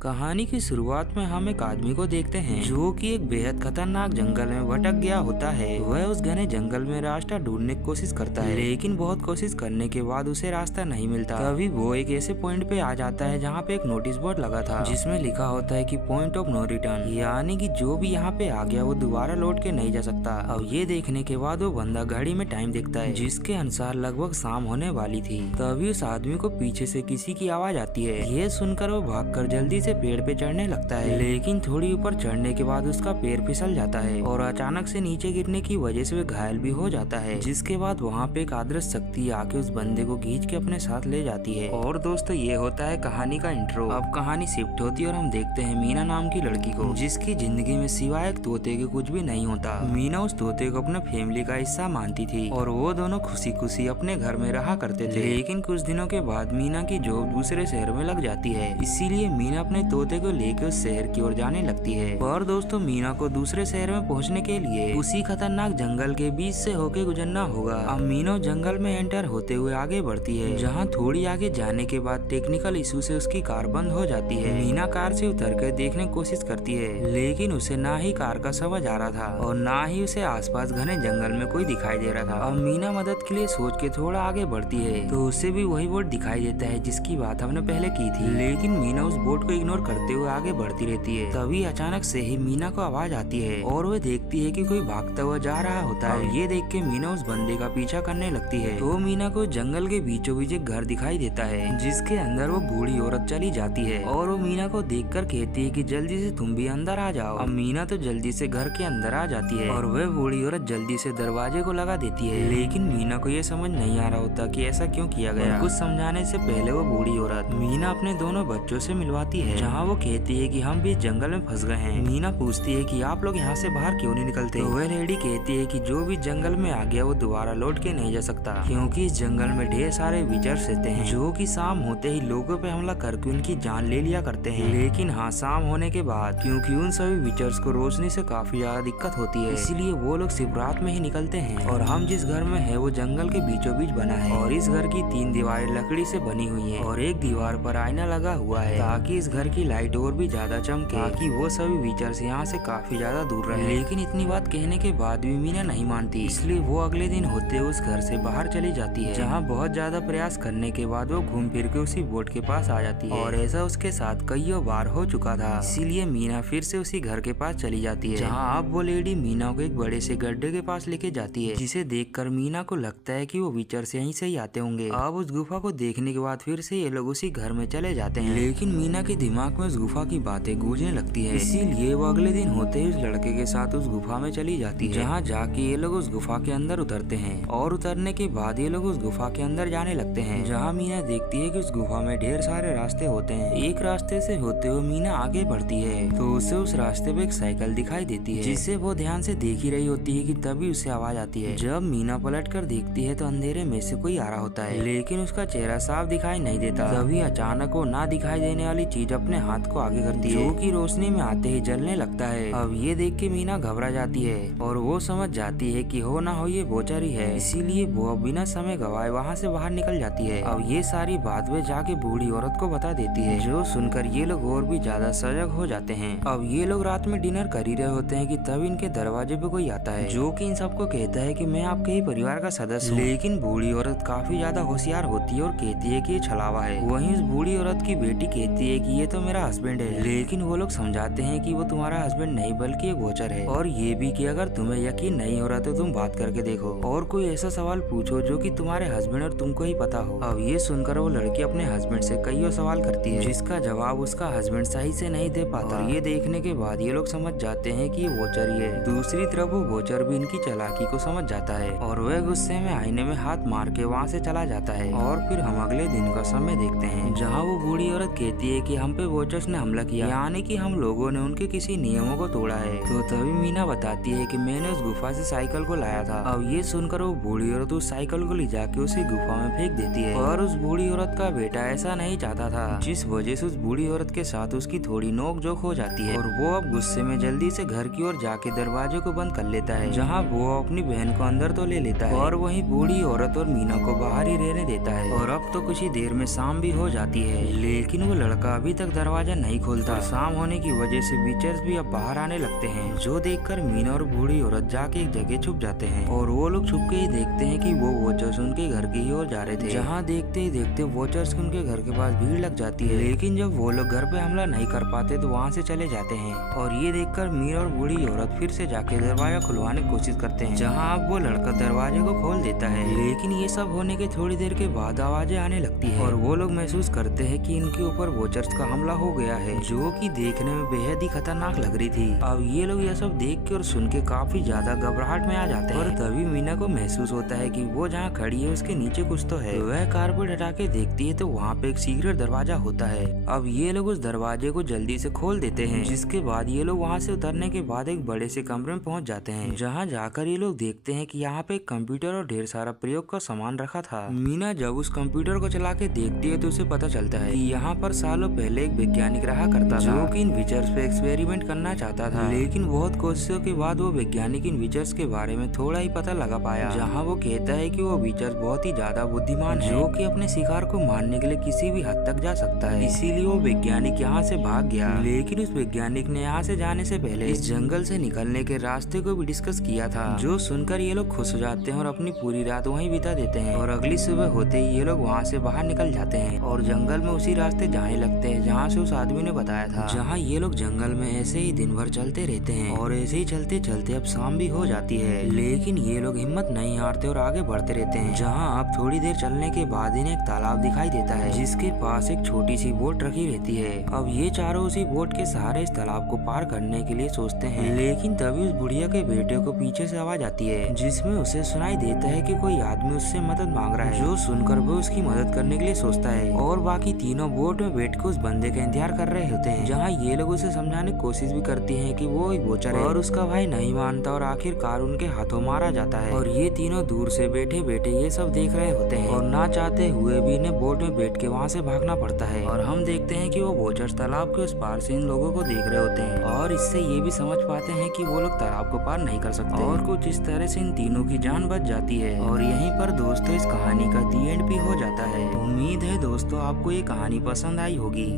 कहानी की शुरुआत में हम एक आदमी को देखते हैं जो कि एक बेहद खतरनाक जंगल में भटक गया होता है। वह उस घने जंगल में रास्ता ढूंढने की कोशिश करता है, लेकिन बहुत कोशिश करने के बाद उसे रास्ता नहीं मिलता। तभी वो एक ऐसे पॉइंट पे आ जाता है जहाँ पे एक नोटिस बोर्ड लगा था जिसमें लिखा होता है कि पॉइंट ऑफ नो रिटर्न, यानी कि जो भी यहाँ पे आ गया वो दोबारा लौट के नहीं जा सकता। अब ये देखने के बाद वो बंदा घड़ी में टाइम देखता है जिसके अनुसार लगभग शाम होने वाली थी। तभी उस आदमी को पीछे से किसी की आवाज आती है। ये सुनकर वो भागकर जल्दी से पेड़ पे चढ़ने लगता है, लेकिन थोड़ी ऊपर चढ़ने के बाद उसका पैर फिसल जाता है और अचानक से नीचे गिरने की वजह से वो घायल भी हो जाता है। जिसके बाद वहाँ पे एक अदृश्य शक्ति आके उस बंदे को खींच के अपने साथ ले जाती है। और दोस्तों ये होता है कहानी का इंट्रो। अब कहानी शिफ्ट होती है और हम देखते हैं मीना नाम की लड़की को, जिसकी जिंदगी में सिवाय एक तोते के कुछ भी नहीं होता। मीना उस तोते को अपने फैमिली का हिस्सा मानती थी और वो दोनों खुशी खुशी अपने घर में रहा करते थे। लेकिन कुछ दिनों के बाद मीना की जॉब दूसरे शहर में लग जाती है, इसीलिए मीना अपने तोते को लेकर उस शहर की ओर जाने लगती है। और दोस्तों मीना को दूसरे शहर में पहुंचने के लिए उसी खतरनाक जंगल के बीच से होके गुजरना होगा। अब मीना जंगल में एंटर होते हुए आगे बढ़ती है, जहां थोड़ी आगे जाने के बाद टेक्निकल इशू से उसकी कार बंद हो जाती है। मीना कार से उतर कर देखने की कोशिश करती है, लेकिन उसे ना ही कार का समझ आ रहा था और ना ही उसे आसपास घने जंगल में कोई दिखाई दे रहा था। अब मीना मदद के लिए सोच के थोड़ा आगे बढ़ती है तो उसे भी वही बोर्ड दिखाई देता है जिसकी बात हमने पहले की थी, लेकिन मीना उस बोर्ड को इग्नोर करते हुए आगे बढ़ती रहती है। तभी अचानक से ही मीना को आवाज आती है और वह देखती है कि कोई भागता हुआ जा रहा होता है। ये देख के मीना उस बंदे का पीछा करने लगती है तो मीना को जंगल के बीचों बीच एक घर दिखाई देता है जिसके अंदर वो बूढ़ी औरत चली जाती है और वो मीना को देखकर कहती है कि जल्दी से तुम भी अंदर आ जाओ। अब मीना तो जल्दी से घर के अंदर आ जाती है और वह बूढ़ी औरत जल्दी से दरवाजे को लगा देती है, लेकिन मीना को ये समझ नहीं आ रहा होता कि ऐसा क्यों किया गया। कुछ समझाने से पहले वो बूढ़ी औरत मीना अपने दोनों बच्चों से मिलवाती है, जहाँ वो कहती है कि हम भी जंगल में फंस गए हैं। मीना पूछती है कि आप लोग यहाँ से बाहर क्यों नहीं निकलते। तो वह लेडी कहती है कि जो भी जंगल में आ गया वो दोबारा लौट के नहीं जा सकता, क्योंकि इस जंगल में ढेर सारे विचर्स रहते हैं जो कि शाम होते ही लोगों पे हमला करके उनकी जान ले लिया करते हैं। लेकिन हाँ, शाम होने के बाद क्योंकि उन सभी विचर्स को रोशनी से काफी ज्यादा दिक्कत होती है, इसीलिए वो लोग सिर्फ रात में ही निकलते हैं। और हम जिस घर में है वो जंगल के बीचों बीच बना है और इस घर की 3 दीवारें लकड़ी से बनी हुई है और एक दीवार पर आईना लगा हुआ है ताकि इस घर की लाइट और भी ज्यादा चमके, ताकि वो सभी विचर्स यहाँ से काफी ज्यादा दूर रहे। लेकिन इतनी बात कहने के बाद भी मीना नहीं मानती, इसलिए वो अगले दिन होते उस घर से बाहर चली जाती है, जहाँ बहुत ज्यादा प्रयास करने के बाद वो घूम फिर के उसी बोट के पास आ जाती है। और ऐसा उसके साथ कईयों बार हो चुका था, इसीलिए मीना फिर से उसी घर के पास चली जाती है, जहाँ अब वो लेडी मीना को एक बड़े से गड्ढे के पास लेके जाती है, जिसे देखकर मीना को लगता है कि वो विचर्स यहीं से ही आते होंगे। अब उस गुफा को देखने के बाद फिर से ये लोग उसी घर में चले जाते हैं, लेकिन मीना के दिमाग में उस गुफा की बातें गूंजने लगती है, इसीलिए वो अगले दिन होते ही उस लड़के के साथ उस गुफा में चली जाती है, जहाँ जाके ये लोग उस गुफा के अंदर उतरते हैं। और उतरने के बाद ये लोग उस गुफा के अंदर जाने लगते हैं, जहाँ मीना देखती है कि उस गुफा में ढेर सारे रास्ते होते हैं। एक रास्ते से होते हुए मीना आगे बढ़ती है तो उसे उस रास्ते पे एक साइकिल दिखाई देती है, जिसे वो ध्यान से देख ही रही होती है कि तभी उसे आवाज आती है। जब मीना पलट कर देखती है तो अंधेरे में से कोई आ रहा होता है, लेकिन उसका चेहरा साफ दिखाई नहीं देता। तभी अचानक वो ना दिखाई देने वाली चीज अपने हाथ को आगे करती है, जो कि रोशनी में आते ही जलने लगता है। अब ये देख के मीना घबरा जाती है और वो समझ जाती है कि हो ना हो ये बोचर ही है, इसीलिए वो बिना समय गवाए वहाँ से बाहर निकल जाती है। अब ये सारी बात वे जाके बूढ़ी औरत को बता देती है, जो सुनकर ये लोग और भी ज्यादा सजग हो जाते हैं। अब ये लोग रात में डिनर कर ही रहे होते हैं कि तब इनके दरवाजे पे कोई आता है, जो कि इन सबको कहता है कि मैं आपके ही परिवार का सदस्य हूँ। लेकिन बूढ़ी औरत काफी ज्यादा होशियार होती है और कहती है कि ये छलावा है। वहीं उस बूढ़ी औरत की बेटी कहती है कि ये तो मेरा हस्बैंड है, लेकिन वो लोग समझाते हैं कि वो तुम्हारा हस्बैंड नहीं बल्कि एक वोचर है, और ये भी कि अगर तुम्हें यकीन नहीं हो रहा तो तुम बात करके देखो और कोई ऐसा सवाल पूछो जो कि तुम्हारे हस्बैंड और तुमको ही पता हो। अब ये सुनकर वो लड़की अपने हस्बैंड से कईयों सवाल करती है, जिसका जवाब उसका हस्बैंड सही से नहीं दे पाता। और ये देखने के बाद ये लोग समझ जाते हैं कि ये वोचर ही है। दूसरी तरफ वो वोचर भी इनकी चालाकी को समझ जाता है और वह गुस्से में आईने में हाथ मार के वहाँ से चला जाता है। और फिर हम अगले दिन का समय देखते हैं, जहाँ वो बूढ़ी औरत कहती है कि हम पे वोचर्स ने हमला किया, यानी कि हम लोगों ने उनके किसी नियमों को तोड़ा है। तो तभी मीना बताती है कि मैंने उस गुफा से साइकिल को लाया था। अब ये सुनकर वो बूढ़ी औरत उस साइकिल को ले जाके उसी गुफा में फेंक देती है, और उस बूढ़ी औरत का बेटा ऐसा नहीं चाहता था, जिस वजह से उस बूढ़ी औरत के साथ उसकी थोड़ी नोक-झोंक हो जाती है। और वो अब गुस्से में जल्दी से घर की ओर जाके दरवाजे को बंद कर लेता है, जहाँ वो अपनी बहन को अंदर तो ले लेता है और वहीं बूढ़ी औरत और मीना को बाहर ही रहने देता है। और अब तो कुछ ही देर में शाम भी हो जाती है, लेकिन वो लड़का अभी तक तक दरवाजा नहीं खोलता। शाम होने की वजह से विचर्स भी अब बाहर आने लगते हैं, जो देखकर मीना और बूढ़ी औरत जाके एक जगह छुप जाते हैं और वो लोग छुप के ही देखते हैं कि वो वॉचर्स उनके घर की ही ओर जा रहे थे। जहाँ देखते ही देखते वॉचर्स की उनके घर के पास भीड़ लग जाती है, लेकिन जब वो लोग घर पे हमला नहीं कर पाते तो वहाँ से चले जाते हैं। और ये देखकर मीना और बूढ़ी औरत फिर से जाके दरवाजा खुलवाने की कोशिश करते हैं, जहाँ अब वो लड़का दरवाजे को खोल देता है। लेकिन ये सब होने के थोड़ी देर के बाद आवाजें आने लगती है और वो लोग महसूस करते हैं कि इनके ऊपर वॉचर्स का हमला हो गया है, जो कि देखने में बेहद ही खतरनाक लग रही थी। अब ये लोग यह सब देख के और सुन के काफी ज्यादा घबराहट में आ जाते हैं और तभी मीना को महसूस होता है कि वो जहाँ खड़ी है उसके नीचे कुछ तो है। वह कारपेट हटा के देखती है तो वहाँ पे एक सीक्रेट दरवाजा होता है। अब ये लोग उस दरवाजे को जल्दी से खोल देते हैं, जिसके बाद ये लोग वहाँ से उतरने के बाद एक बड़े से कमरे में पहुँच जाते हैं, जहाँ जाकर ये लोग देखते हैं कि यहाँ पे एक कंप्यूटर और ढेर सारा प्रयोग का सामान रखा था। मीना जब उस कंप्यूटर को चला के देखती है तो उसे पता चलता है कि यहाँ पर सालों पहले एक वैज्ञानिक रहा करता था, जो कि इन विचर्स पे एक्सपेरिमेंट करना चाहता था। लेकिन बहुत कोशिशों के बाद वो वैज्ञानिक इन विचर्स के बारे में थोड़ा ही पता लगा पाया, जहाँ वो कहता है कि वो विचर्स बहुत ही ज्यादा बुद्धिमान है, जो कि अपने शिकार को मारने के लिए किसी भी हद तक जा सकता है। इसीलिए वो वैज्ञानिक यहाँ से भाग गया। लेकिन उस वैज्ञानिक ने यहाँ से जाने से पहले इस जंगल से निकलने के रास्ते को भी डिस्कस किया था, जो सुनकर ये लोग खुश हो जाते हैं और अपनी पूरी रात वहीं बिता देते हैं। और अगली सुबह होते ही ये लोग वहाँ से बाहर निकल जाते हैं और जंगल में उसी रास्ते जाने लगते हैं जहाँ से उस आदमी ने बताया था। जहाँ ये लोग जंगल में ऐसे ही दिन भर चलते रहते हैं और ऐसे ही चलते चलते अब शाम भी हो जाती है। लेकिन ये लोग हिम्मत नहीं हारते और आगे बढ़ते रहते हैं, जहाँ अब थोड़ी देर चलने के बाद इन्हें एक तालाब दिखाई देता है, जिसके पास एक छोटी सी बोट रखी रहती है। अब ये चारों उसी बोट के सहारे इस तालाब को पार करने के लिए सोचते हैं, लेकिन तभी उस बुढ़िया के बेटे को पीछे से आवाज आती है, जिसमें उसे सुनाई देता है कि कोई आदमी उससे मदद मांग रहा है, जो सुनकर वो उसकी मदद करने के लिए सोचता है। और बाकी तीनों बोट में बैठ के उस बंदे का इंतजार कर रहे होते हैं, जहाँ ये लोग उसे समझाने की कोशिश भी करती हैं कि वो एक वॉचर है, और उसका भाई नहीं मानता और आखिरकार उनके हाथों मारा जाता है। और ये तीनों दूर से बैठे बैठे ये सब देख रहे होते हैं और ना चाहते हुए भी इन्हें बोट में बैठ के वहाँ से भागना पड़ता है। और हम देखते हैं कि वो वॉचर्स तालाब के उस पार से इन लोगों को देख रहे होते हैं और इससे ये भी समझ पाते हैं कि वो लोग तालाब को पार नहीं कर सकते। और कुछ इस तरह से इन तीनों की जान बच जाती है। और यहीं पर दोस्तों इस कहानी का दी एंड भी हो जाता है। उम्मीद है दोस्तों आपको ये कहानी पसंद आई होगी।